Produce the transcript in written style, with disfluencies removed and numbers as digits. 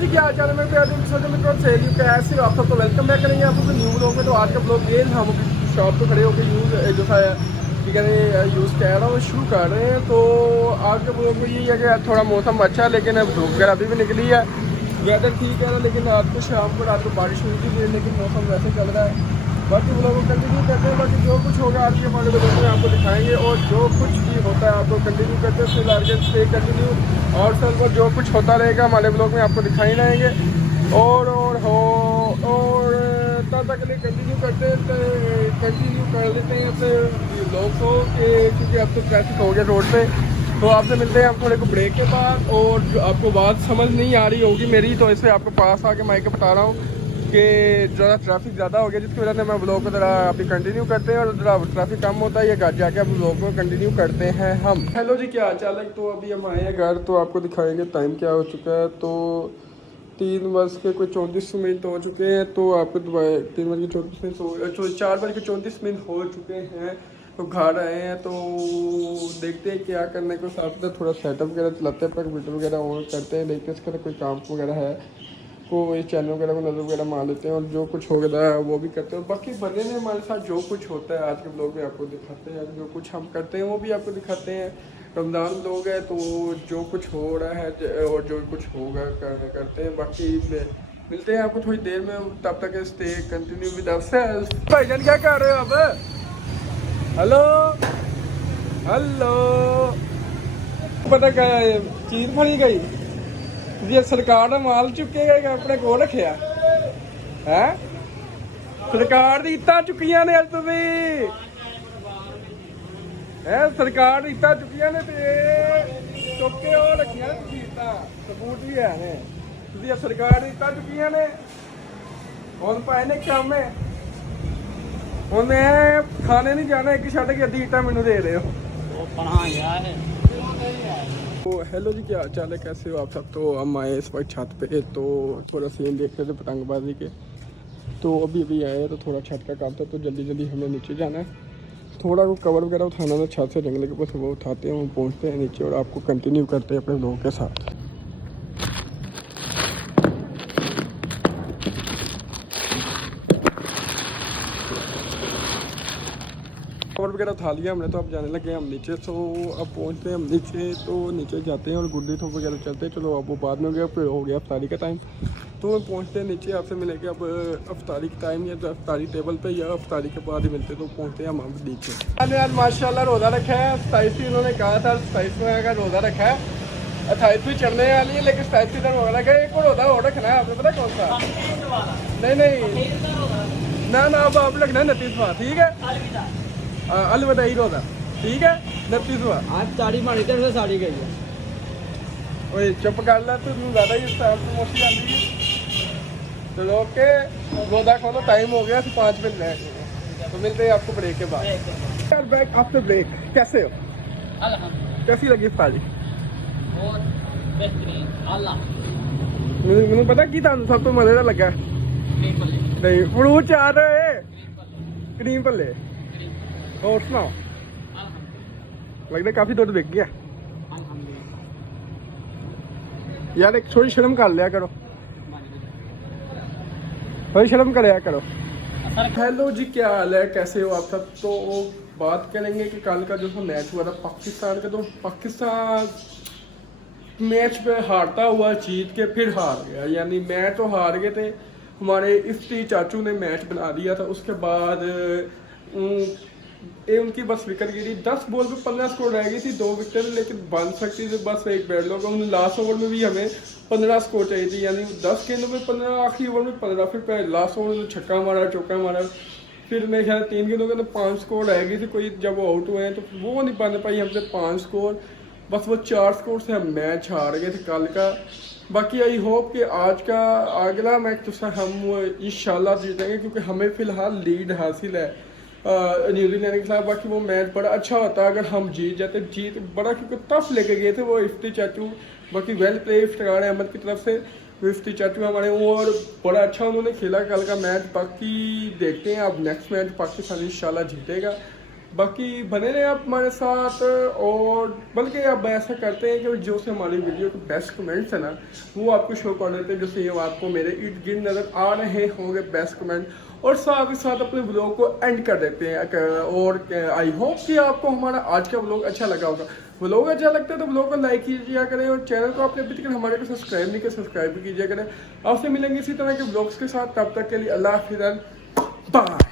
जी क्या हाल चाल है मेरे प्यारे दोस्तों मित्रों सहेलियों कैसे हो आप सब। तो वेलकम बैक करेंगे आप लोग न्यू ब्लॉग में। तो आज का ब्लॉग ये हम शॉप पे खड़े होकर यूज़ जो है ठीक है यूज़ कह रहा हूँ शुरू कर रहे हैं। तो आज के ब्लॉग में यही है कि थोड़ा मौसम अच्छा है लेकिन अब धूप वगैरह अभी भी निकली है, वेदर ठीक है लेकिन रात को शाम को रात को बारिश हुई थी लेकिन मौसम वैसे चल रहा है। बाकी ब्लॉग को कंटिन्यू करते हैं, बाकी जो कुछ होगा आज के हमारे ब्लॉग में आपको दिखाएंगे और जो कुछ भी होता है आपको कंटिन्यू करते हैं फिलहाल के स्टे कंटिन्यू और सर को जो कुछ होता रहेगा हमारे ब्लॉग में आपको दिखाई रहेंगे और तब तक के लिए कंटिन्यू करते हैं कंटिन्यू कर लेते हैं अपने ब्लॉग को क्योंकि अब तो ट्रैफिक हो गया रोड पे। तो आपसे मिलते हैं हम थोड़े को ब्रेक के बाद और आपको बात समझ नहीं आ रही होगी मेरी तो इसलिए आपको पास आके माइक बता रहा हूँ कि ज़रा ट्रैफिक ज़्यादा हो गया जिसकी वजह से मैं ब्लॉग को ज़रा अभी कंटिन्यू करते हैं और ज़रा ट्रैफिक कम होता है ये घर जाके अब ब्लॉग को कंटिन्यू करते हैं हम। हेलो जी क्या हाल चाल है। तो अभी हम आए हैं घर तो आपको दिखाएंगे टाइम क्या हो चुका है। तो 3:34 हो चुके हैं। तो आपको 3:34 4:34 हो चुके हैं। तो घर आए हैं तो देखते हैं क्या करने को साथ में थोड़ा सेटअप वगैरह चलाते हैं अपना कंप्यूटर वगैरह ऑन करते हैं, देखते हैं इसका कोई काम वगैरह है को ये चैनल वगैरह को नज़र वगैरह मार लेते हैं और जो कुछ हो गया वो भी करते हैं। बाकी बने ने हमारे साथ जो कुछ होता है आज के ब्लॉग में आपको दिखाते हैं, जो कुछ हम करते हैं वो भी आपको दिखाते हैं। रमज़ान लोग है तो जो कुछ हो रहा है और जो कुछ होगा करते हैं। बाकी मिलते हैं आपको थोड़ी देर में, तब तक स्टे कंटिन्यू विद अवरसेल्फ। भाईजान क्या कर रहे हो अब? हेलो हेलो पता क्या चीज फड़ी गई जी सरकार ने माल चुकेगा अपने को रखिया है सरकार दी इत्तां चुकियां ने तुम्हें है सरकार दी इत्तां चुकियां ने ते चुके हो रखिया इत्तां सबूत भी है ने तुझे सरकार दी इत्तां चुकियां ने हुण पाए ने काम है हुण मैं खाने नहीं जाना एक छड्ड के अद्धी इत्तां मैनू दे रहे हो। तो हेलो जी क्या हाल चाल है कैसे हो आप सब। तो हम आए इस वक्त छत पे तो थोड़ा सीन देख रहे थे पतंगबाजी के। तो अभी अभी आए तो थोड़ा छत का काम था तो जल्दी जल्दी हमें नीचे जाना है, थोड़ा को कवर वगैरह उठाना था छत से जंगले के पास वो उठाते हैं, वो पहुँचते हैं नीचे और आपको कंटिन्यू करते हैं अपने लोगों के साथ। कवर वगैरह उठा लिया हमने तो अब जाने लगे हम नीचे। तो अब पहुंचते हैं हम नीचे, तो नीचे जाते हैं और गुड्डी थोप वगैरह चलते हैं। चलो अब वो बाद में हो गया, फिर हो गया अफ्तारी का टाइम। तो हम पहुंचते हैं नीचे, आपसे मिलेंगे अब अफ्तारी का टाइम या तो अफ्तारी टेबल पे या अफ्तारी के बाद ही मिलते। तो पहुंचते हैं हम नीचे। मैंने आज माशाल्लाह रोज़ा रखा है 27 उन्होंने कहा था 27 का रोज़ा रखा है, 28वीं चढ़ने वाली है लेकिन 27 दिन रोज़ा रखा है। एक और रोज़ा और रखना है आपने पता कौन सा? नहीं ना अब आप रखना है 29वां, ठीक है अलविदाई रोज़ा ठीक है 29वां। आज साड़ी मारी थे साड़ी गई है ओए चुप कर ला तू ज़्यादा ही प्रमोशन आती है। चलो ओके रोज़ा खोलो टाइम हो गया 5 मिनट रह। तो मिलते हैं आपको ब्रेक के बाद। यार बैक आफ्टर ब्रेक कैसे हो? कैसी लगी इफ्तारी? मैंने पता की था सब तो मज़ेदार लगा नहीं फ्रूट चाह रहे क्रीम भल्ले और सुनाओ लगता काफी दूध बिक गया यार, एक थोड़ी शर्म कर लिया करो, थोड़ी शर्म कर लिया करो। हेलो जी क्या हाल है कैसे हो आप सब। तो बात करेंगे कि कल का जो मैच हुआ था पाकिस्तान का, तो पाकिस्तान मैच पे हारता हुआ जीत के फिर हार गया, यानी मैच तो हार गए थे। हमारे इफ्ती चाचू ने मैच बना दिया था, उसके बाद उनकी बस विकेट गिरी। 10 बॉल पे 15 स्कोर रह गई थी, 2 विकेट लेकिन बन सकती थी बस एक बैट लॉक। लास्ट ओवर में भी हमें 15 स्कोर चाहिए थी, यानी 10 गेंदों में 15, आखिरी ओवर में 15, फिर लास्ट ओवर में छक्का मारा चौका मारा, फिर मेरे ख्याल 3 गेंदों के अंदर 5 स्कोर रह गई थी कोई, जब वो आउट हुए हैं तो वो नहीं बन पाई हमसे 5 स्कोर, बस वो 4 स्कोर से हम मैच हार गए थे कल का। बाकी आई होप कि आज का अगला मैच तो हम इंशाल्लाह जीतेंगे क्योंकि हमें फ़िलहाल लीड हासिल है न्यूजीलैंड के खिलाफ। बाकी वो मैच बड़ा अच्छा होता अगर हम जीत जाते, जीत बड़ा क्योंकि टफ लेके गए थे वो इफ्ती चाचू। बाकी वेल प्ले इफ्तिकार अहमद की तरफ से, वो इफ्ती चाचू हमारे और बड़ा अच्छा उन्होंने खेला कल का मैच। बाकी देखते हैं अब नेक्स्ट मैच पाकिस्तान इंशाल्लाह जीतेगा बाकी बने रहे आप हमारे साथ, और बल्कि अब ऐसा करते हैं कि जो से हमारी वीडियो के बेस्ट कमेंट्स है ना वो आपको शो कर देते हैं, जैसे ये आपको मेरे इर्द गिर्द नज़र आ रहे होंगे बेस्ट कमेंट, और साथ ही साथ अपने व्लॉग को एंड कर देते हैं। और आई होप कि आपको हमारा आज का व्लॉग अच्छा लगा होगा। व्लॉग अच्छा लगता है तो व्लॉग को लाइक कीजिए करें, और चैनल को आपने अभी तक हमारे को सब्सक्राइब नहीं किया सब्सक्राइब भी कीजिए करें। आपसे मिलेंगे इसी तरह के व्लॉग्स के साथ, तब तक के लिए अल्लाह हाफिज़, बाय।